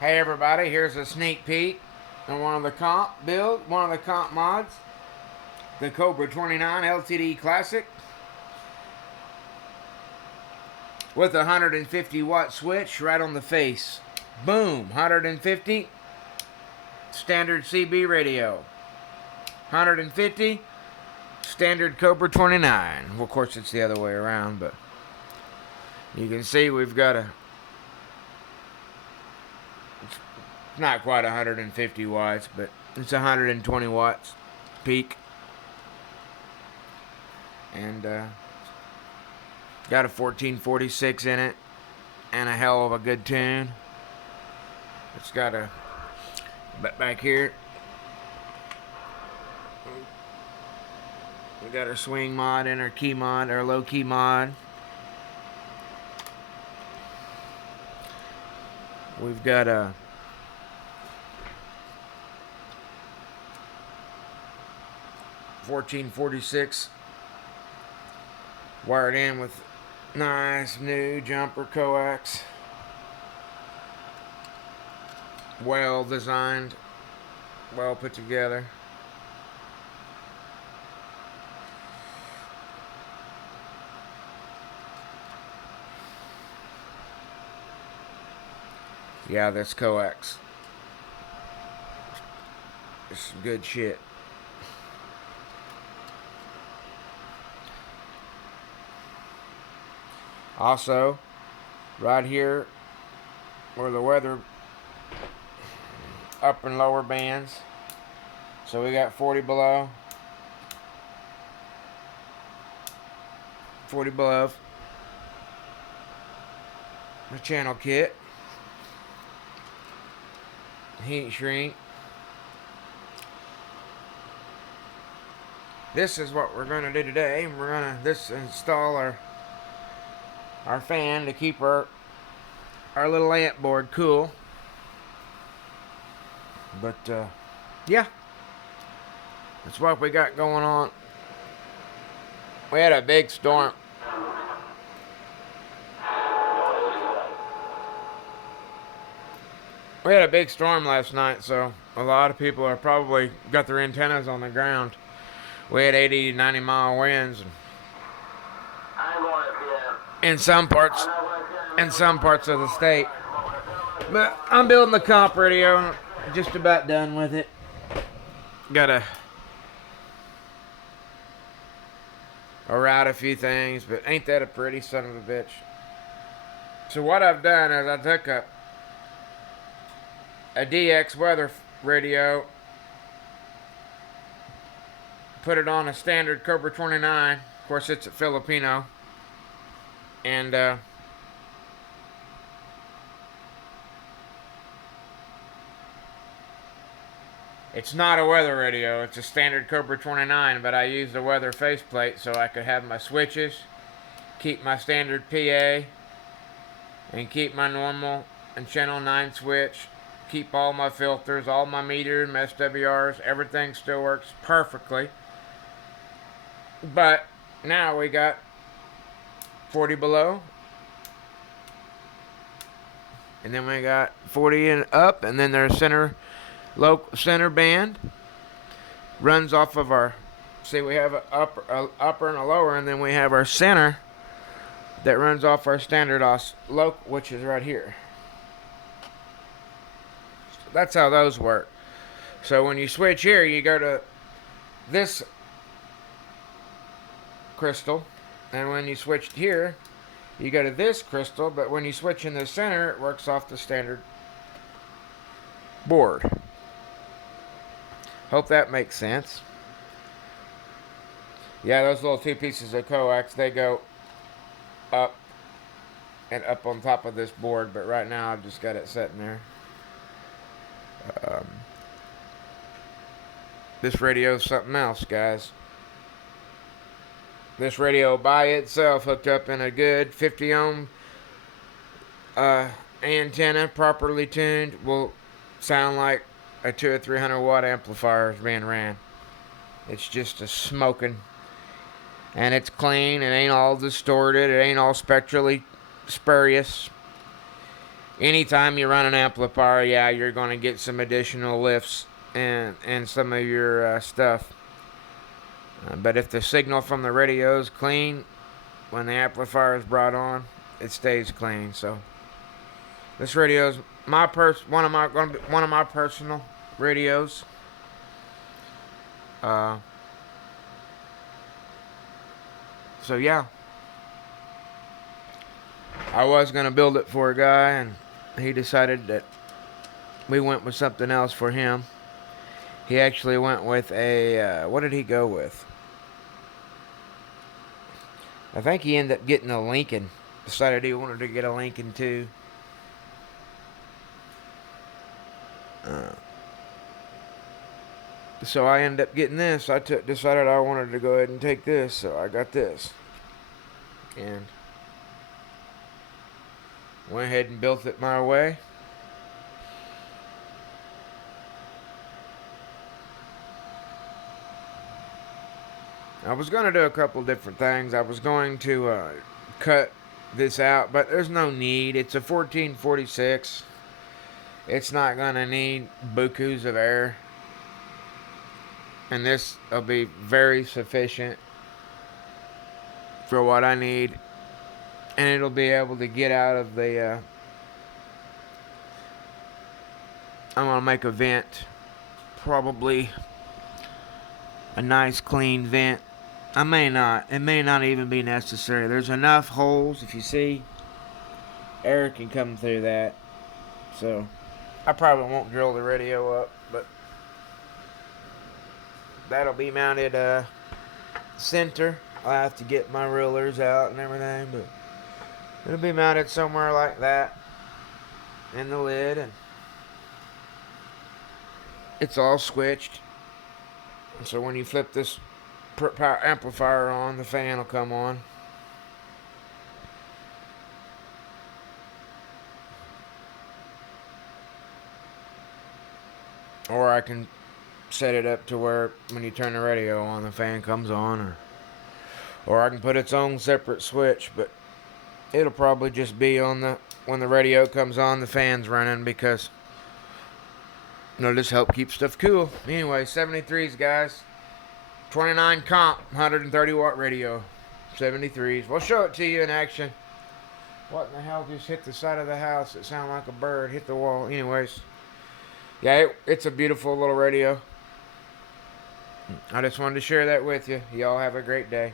Hey everybody, here's a sneak peek on one of the comp mods, the Cobra 29 LTD Classic with a 150 watt switch right on the face. Boom, 150, standard CB radio. 150, standard Cobra 29. Well, of course it's the other way around, but you can see we've got it's not quite 150 watts, but it's 120 watts peak. And got a 1446 in it and a hell of a good tune. It's got a back here. We got our swing mod and our key mod, our low key mod. We've got a $1446 wired in with nice new jumper coax. Well designed, well put together. Yeah, that's coax. It's some good shit. Also, right here where the weather upper and lower bands. So we got 40 below, 40 above. The channel kit, heat shrink. This is what we're going to do today. We're going to install our fan to keep our little lamp board cool. But yeah, that's what we got going on. We had a big storm. We had a big storm last night, so a lot of people are probably got their antennas on the ground. We had 80 to 90 mile winds in some parts of the state. But I'm building the comp radio, just about done with it. Gotta route a few things, but ain't that a pretty son of a bitch? So what I've done is I took a DX weather radio, put it on a standard Cobra 29. Of course, it's a Filipino. And it's not a weather radio. It's a standard Cobra 29, but I used the weather faceplate so I could have my switches, keep my standard PA, and keep my normal and channel 9 switch, keep all my filters, all my meters, my SWRs, everything still works perfectly. But now we got 40 below, and then we got 40 and up, and then there's center band runs off of our, see, we have an upper and a lower, and then we have our center that runs off our standard which is right here. So that's how those work. So when you switch here, you go to this crystal, and when you switch here, you go to this crystal, but when you switch in the center, it works off the standard board. Hope that makes sense. Yeah, those little two pieces of coax, they go up and up on top of this board, but right now I've just got it sitting there. This radio is something else, guys. This radio by itself, hooked up in a good 50 ohm antenna, properly tuned, will sound like a 200 or 300 watt amplifier is being ran. It's just a smoking, and it's clean. It ain't all distorted. It ain't all spectrally spurious. anytime you run an amplifier, yeah, you're going to get some additional lifts and some of your stuff. But if the signal from the radio is clean, when the amplifier is brought on, it stays clean. So this radio is one of my personal radios. So yeah, I was gonna build it for a guy, and he decided that we went with something else for him. He actually went with a what did he go with? I think he ended up getting a Lincoln. Decided he wanted to get a Lincoln too. So I ended up getting this. Decided I wanted to go ahead and take this, so I got this. And went ahead and built it my way. I was going to do a couple different things. I was going to cut this out, but there's no need. It's a 1446. It's not going to need bukus of air. And this will be very sufficient for what I need. And it'll be able to get out of the... I'm going to make a vent. Probably a nice clean vent. I may not. It may not even be necessary. There's enough holes, if you see. Air can come through that. So, I probably won't drill the radio up, but that'll be mounted center. I'll have to get my rulers out and everything, but it'll be mounted somewhere like that in the lid, and it's all switched. So when you flip this power amplifier on, the fan will come on. Or I can set it up to where when you turn the radio on, the fan comes on, or I can put its own separate switch, but it'll probably just be on the when the radio comes on, the fan's running, because it'll just help keep stuff cool. Anyway, 73s, guys. 29 comp, 130 watt radio. 73s. We'll show it to you in action. What in the hell just hit the side of the house? It sounded like a bird hit the wall. Anyways. Yeah, it's a beautiful little radio. I just wanted to share that with you. Y'all have a great day.